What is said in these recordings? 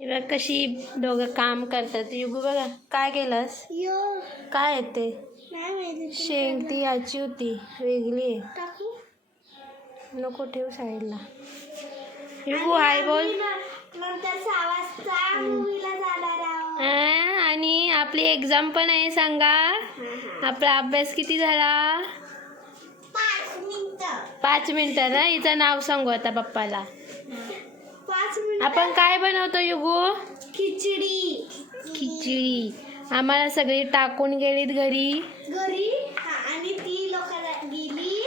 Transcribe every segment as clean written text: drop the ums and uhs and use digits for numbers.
बघ कशी दोघं काम करतात. युगू बघा काय केलंस. काय आहे ते. शेंग ती याची होती वेगळी आहे. नको ठेव साईडला. युगू हाय बोल. आणि आपली एक्झाम पण आहे. सांगा आपला अभ्यास किती झाला. 5 मिनिटं ना. हिचं नाव सांगू आता पप्पाला. आपण काय बनवतो युगू. खिचडी. आम्हाला सगळी टाकून गेलीत घरी आणि ती लोक गेली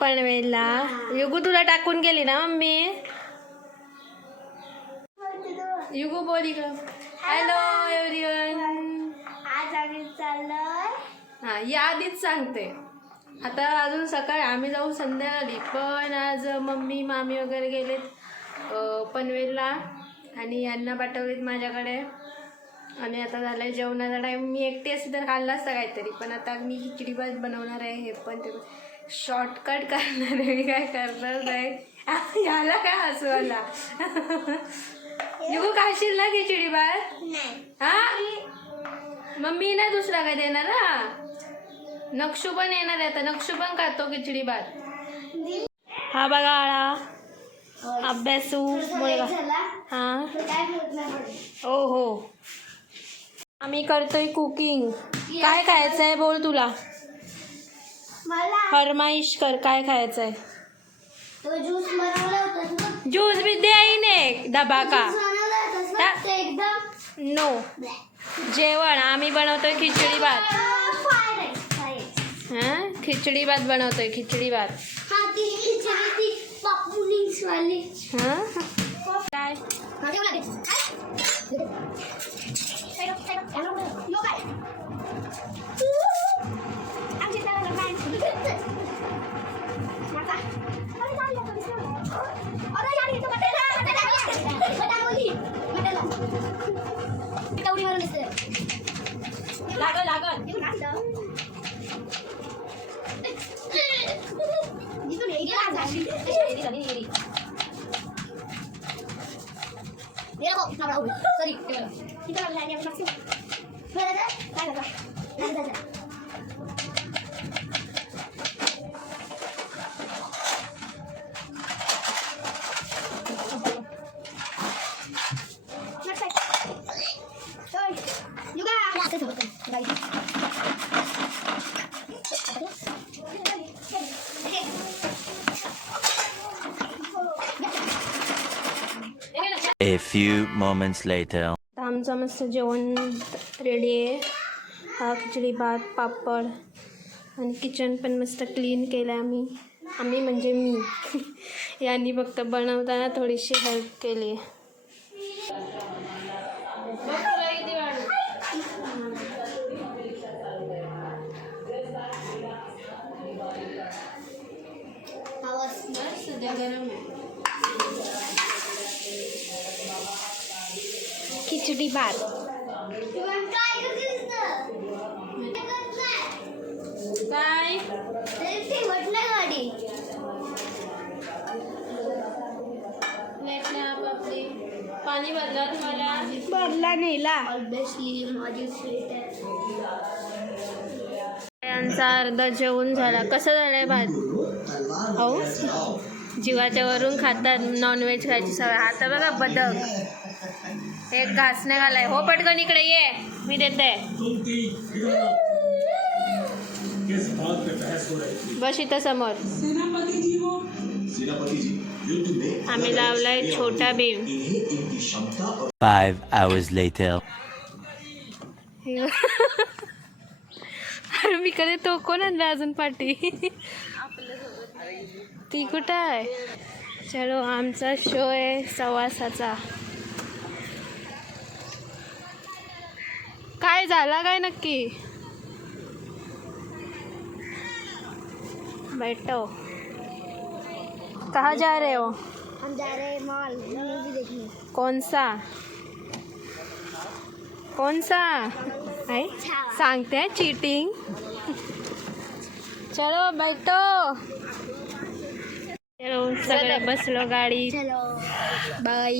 पनवेलला. युगू तुला टाकून गेली ना मम्मी. युगू बोल इकडं. Hello everyone. आज आम्ही चाललोय. हां या आधीच सांगते. आता अजून सकाळ आम्ही जाऊ संध्याकाळी. पण आज मम्मी मामी वगैरे गेलेत पनवेलला आणि यांना पाठवलेत माझ्याकडे. आणि आता झालं आहे जेवणाचा टाईम. मी एकटी असते तर खाल्ला असता काहीतरी. पण आता मी खिचडी भात बनवणार आहे. हे पण ते शॉर्टकट करणार आहे. मी काय करणार नाही. याला काय हसू आला. युगू खाशील ना खिचडी भात. हां मम्मी ना दुसरा काय देणार. नक्षू पण येणार आहे आता. नक्षू पण खातो खिचडी भात. हा बघा आळा अभ्यासू मुलगा. हां हो हो. आम्ही करतोय कुकिंग. काय खायचं आहे बोल तुला. फरमाईश कर काय खायचं आहे. ज्यूस भी दे आईने डबा का. नो जेवण आम्ही बनवतोय खिचडी भात. हां खिचडी भात बनवतोय. खिचडी भात. हां काय A few moments later. आमचं मस्त जेवण रेडी आहे. हा खिचडी भात पापड आणि किचन पण मस्त क्लीन केलं आहे आम्ही म्हणजे मी. यांनी फक्त बनवताना थोडीशी हेल्प केली. खिचडी भात. काय पाणी भरला तुम्हाला. भरला नेला. यांचा अर्धा जेवण झाला. कसं झालंय भात. हो जीवाच्या वरून खातात. नॉनव्हेज खायची सवय. आता बघा बदक एक घास नाही घालाय. हो पटकन इकडे ये मी देते. बस इथं समोर. आम्ही लावलाय छोटा भीम. 5 hours later. अरे मी कधी तो कोण आणला अजून पाठी. ती कुठं आहे. चलो आमचा शो आहे सवासाचा. काय झाला काय नक्की. बैठो. कहाँ जा रहे हो. हम जा रहे हैं मॉल मूवी देखने. कौन सा है सांगते हैं चीटिंग. चलो बैठो. चलो सगळे बसलो गाडी. चलो बाय.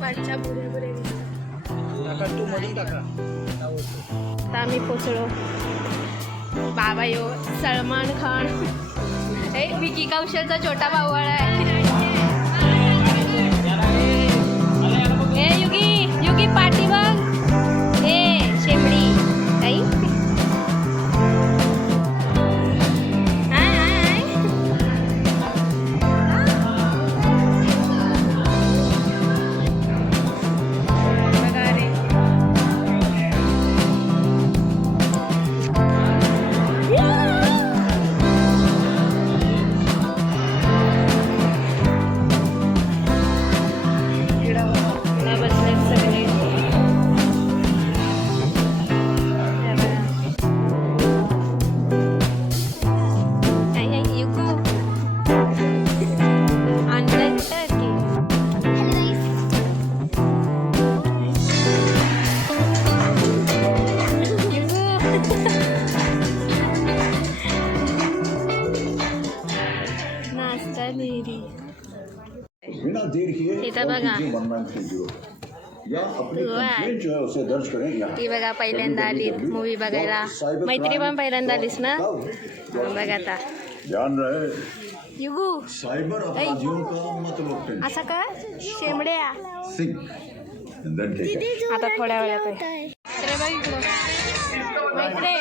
पाठच्या बुरे बुरे दिसतात. तू मधून टाका. आता आम्ही पोचलो. बाबा यो सलमान खान. विकी कौशलचा छोटा भाऊ आहे. युगी युगी पाठी बघ. शेमडी काही बिना देर किए इथं बघा. या अपनी कंप्लेंट जो है उसे दर्ज करें या ती बघा पहिल्यांदा आली मूवी बघायला. मैत्री पण पहिल्यांदा आलीस ना. बघ आता ध्यान रहे युगू साइबर अपराधियों का मतलब टेंशन असं का शेमड्या. Sync and then take it. आता थोड्या वेळात आहे. इकडे बघ इकडं. मैत्रे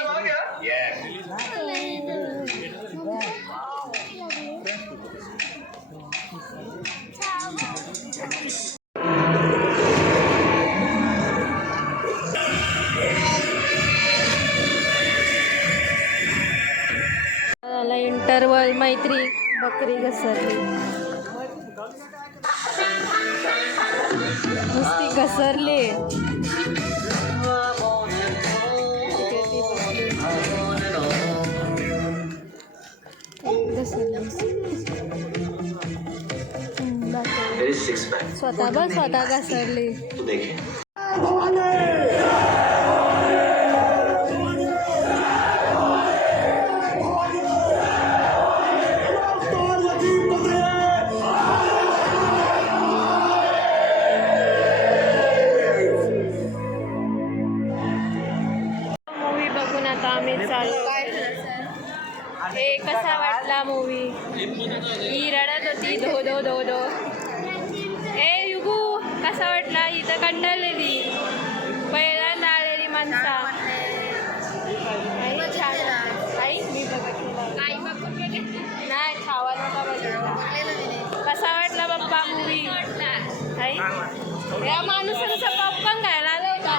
इंटरवल. मैत्री बकरी घसरली. नुसती घसरली. स्वतः बघ स्वतः घसरली. मूवी बघून आता आम्ही चाललो. हे कसा वाटला मूवी. ही रडत होती धो धो धो धो. युगू कसा वाटला. ही तर कंटाळलेली. पहिल्यांदा आलेली माणसा. आई मी बघितलं नाही. खावा नका बघितला. कसा वाटला बाप्पा मूवी. आई या माणूसाचं पॉपकॉर्न घ्यायला आलं होता.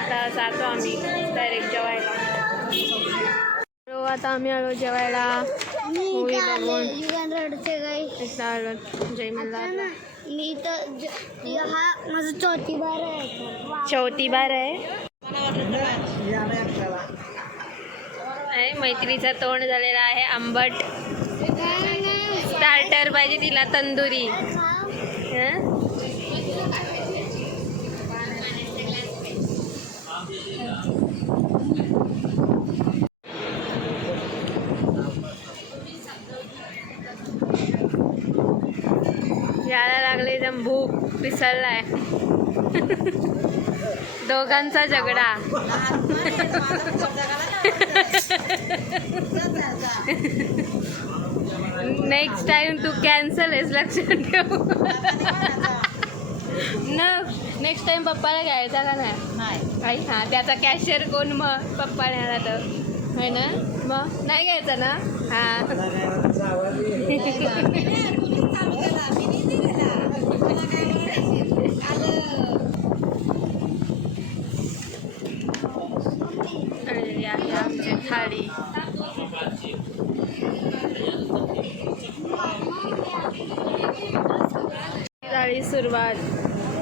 आता जातो आम्ही डायरेक्ट जेवायला. आता आम्ही आलो जेवायला. मूवी बघून इथं आलो. जय मल्हार. मी तर हा माझं चौथी बार आहे. चौथी बार आहे. मैत्रीचं तोंड झालेलं आहे आंबट. स्टार्टर पाहिजे तिला तंदुरी. यायला लागले एकदम भूक पिसळलाय. दोघांचा झगडा. नेक्स्ट टाइम तू कॅन्सल आहेस लक्षात ठेव. नेक्स्ट टाइम पप्पाला घ्यायचा का नाही. आई हां त्याचा कॅशियर कोण मग पप्पाने आला तर है ना. मग नाही घ्यायचा ना. हां आहे आमची थाळी. झाली सुरुवात.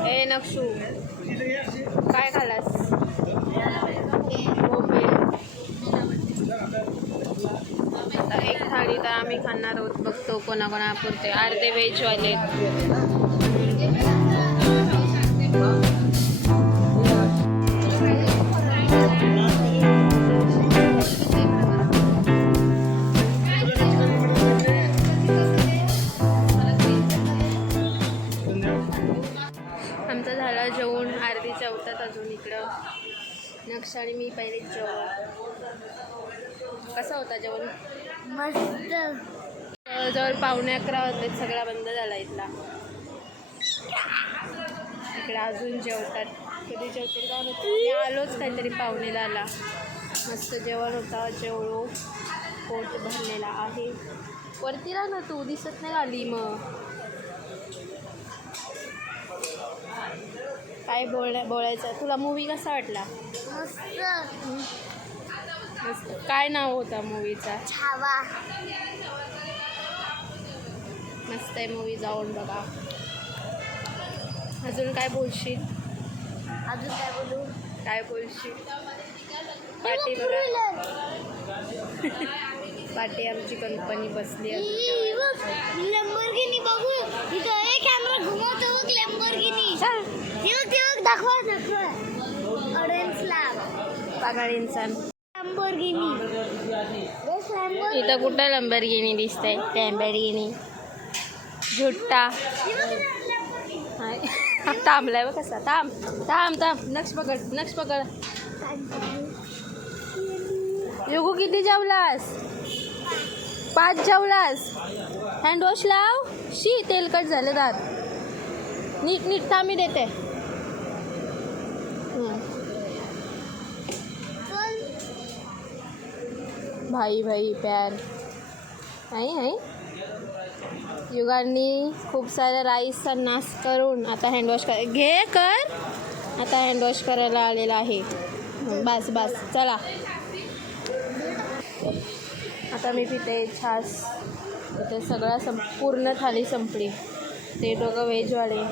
ए नक्षू काय खालास. एक थाळी तर आम्ही खाणार आहोत. बघतो कोणाकोणा पुरते. अर्धे व्हेजवाले. अजून इकडं नक्षा आणि मी पहिले जेवण. कसा होता जेवण? मस्त. जवळ 11:15 होते, सगळा बंद झाला इथला. इकडे अजून जेवतात. कधी जेवतील काय माहिती. मी आलोच काहीतरी 11:45ला. मस्त जेवण होता, जेवलो, पोट भरलेला आहे. वरती राहा ना तू, दिसत नाही आली मग. काय बोलायचं तुला? मूवी कसा वाटला? मस्त. मस्त. काय नाव होता मूवीचा? छावा. मस्त आहे मूवी, जाऊन बघा. अजून काय बोलशील? अजून काय बोलू? काय बोलशील? पाटी बघा. पाटी आमची कंपनी बसली आहे. लॅम्बोर्गिनी बघू. इथं एक कॅमेरा घुमवतो बघ. लॅम्बोर्गिनी ते बघ दाखवा. Orange lamp. पागल इंसान. लॅम्बोर्गिनी. इथं कुठं लंबरगिनी दिसतंय? लॅम्बरगिनी झुट्टा. हाय. थांबलाय बघ कसा. थांब. नक्ष पकड. योगू किती जेवलास? 5 जेवलास. हँडवॉश लाव. शी तेलकट झाले दात. नीट थांब, मी देते. भाई प्यार. आहे युगांनी खूप साऱ्या राईसचा नाश करून आता हँडवॉश आता हँडवॉश करायला आलेला आहे. बस चला. आता मी पिते छास. इथे सगळा पूर्ण थाली संपली. ते दोघं व्हेजवाले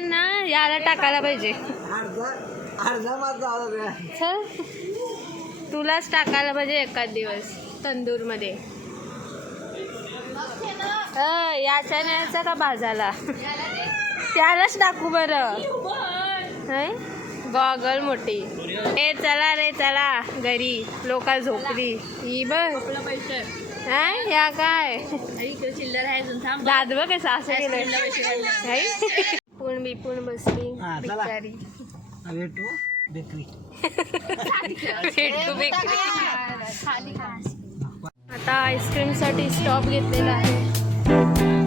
ना, याला टाकायला पाहिजे. चल, तुलाच टाकायला पाहिजे एखाद दिवस तंदूरमध्ये. याच्या का भाजाला? त्यालाच टाकू बरं. गॉगल मोठी. चला घरी. लोक झोपली. ही बघ या काय इकडे चिल्लर आहे. दाद बघ कसं असं केलं. पुण बसली बिचारी. आता आईस्क्रीमसाठी स्टॉप घेतलेला आहे.